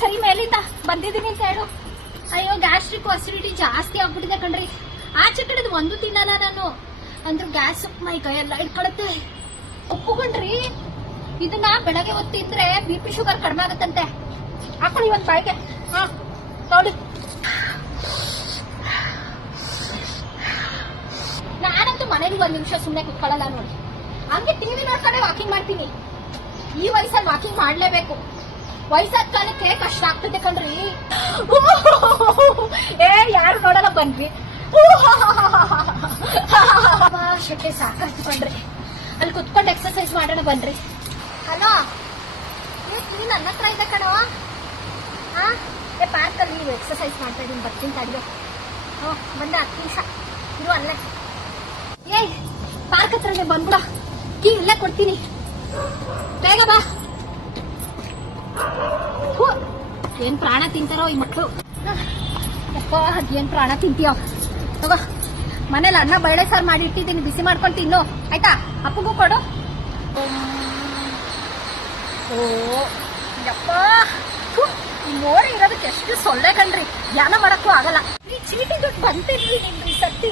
ಸರಿ ಮೇಲಿಂದ ಬಂದಿದ್ದೀನಿ ಅಂತ ಹೇಳು. ಅಯ್ಯೋ ಗ್ಯಾಸ್ಟ್ರಿಕ್ ಅಸಿಡಿಟಿ ಜಾಸ್ತಿ ಆಗ್ಬಿಟ್ಟಿದೆ ಕಣ್ರಿ. ಆಚೆ ಕಡೆದು ಒಂದು ತಿನ್ನಲ್ಲ ನಾನು, ಅಂದ್ರೂ ಗ್ಯಾಸ್ ಮೈ ಕೈಯೆಲ್ಲ ಇಟ್ಕೊಳತ್ತೆ. ಒಪ್ಪುಕೊಂಡ್ರಿ ಇದನ್ನ ಬೆಳಗ್ಗೆ ಹೊತ್ತು ತಿಂದ್ರೆ BP ಶುಗರ್ ಕಡಿಮೆ ಆಗುತ್ತಂತೆ. ಹಾಕೊಳ್ಳಿ ಒಂದ್ ಬಾಯಿಗೆ. ಹಾ ನೋಡಿ, ನಾನಂತೂ ಮನೇಲಿ 1 ನಿಮಿಷ ಸುಮ್ಮನೆ ಕುತ್ಕೊಳ್ಳಲ್ಲ ನೋಡಿ, ಹಂಗೆ ಟಿವಿ ನೋಡ್ಕೊಂಡೆ ವಾಕಿಂಗ್ ಮಾಡ್ತೀನಿ. ಈ ವಯಸ್ಸಲ್ಲಿ ವಾಕಿಂಗ್ ಮಾಡ್ಲೇಬೇಕು. ವಯಸ್ಸಾದ ಕಾಲಕ್ಕೆ ಕಷ್ಟ ಆಗ್ತದೆ ಕಣ್ರಿ. ಯಾರು ನೋಡಲ್ಲ ಬನ್ರಿ. ಶೆಟ್ಟೆ ಸಾಕಾಯ್ತು ಕಣ್ರಿ. ಅಲ್ಲಿ ಕುತ್ಕೊಂಡು ಎಕ್ಸರ್ಸೈಸ್ ಮಾಡೋಣ ಬನ್ರಿ. ಹಲೋ, ನೀ ನನ್ನ ಹತ್ರ ಇದೆ ಕಣವ. ಪಾರ್ಕಲ್ಲಿ ನೀವು ಎಕ್ಸರ್ಸೈಸ್ ಮಾಡ್ತಾ ಇದ್ದೀನಿ, ಬರ್ತೀನಿ ತಡಿಯೋ. ಬಂದ 10 ನಿಮಿಷ ಇರು ಅಲ್ಲೇ. ಪಾರ್ಕ್ ಹತ್ರನೇ ಬಂದ್ಬಿಡ, ಕೀ ಇಲ್ಲೇ ಕೊಡ್ತೀನಿ, ಬೇಗ ಬಾ. ಏನ್ ಪ್ರಾಣ ತಿಂತಾರೋ ಈ ಮಕ್ಕಳು. ಅಪ್ಪ ಅದೇನ್ ಪ್ರಾಣ ತಿಂತೀಯೋ. ತಗೋ, ಮನೇಲಿ ಅನ್ನ ಬೇಳೆ ಸಾರು ಮಾಡಿ ಇಟ್ಟಿದ್ದೀನಿ, ಬಿಸಿ ಮಾಡ್ಕೊಂಡು ತಿನ್ನು ಆಯ್ತಾ. ಅಪ್ಪಗೂ ಕೊಡು. ಓ ಯಪ್ಪ, ನೋಡಿ ಇರೋದಕ್ಕೆ ಎಷ್ಟು ಸೊಳ್ಳೆ ಕಣ್ರಿ, ಧ್ಯಾನ ಮಾಡಕ್ಕೂ ಆಗಲ್ಲ. ಈ ಚೀಟಿ ದುಡ್ಡು ಬಂತಿರ್ಲಿ ನಿಮ್ಗೆ ಈ ಸತಿ.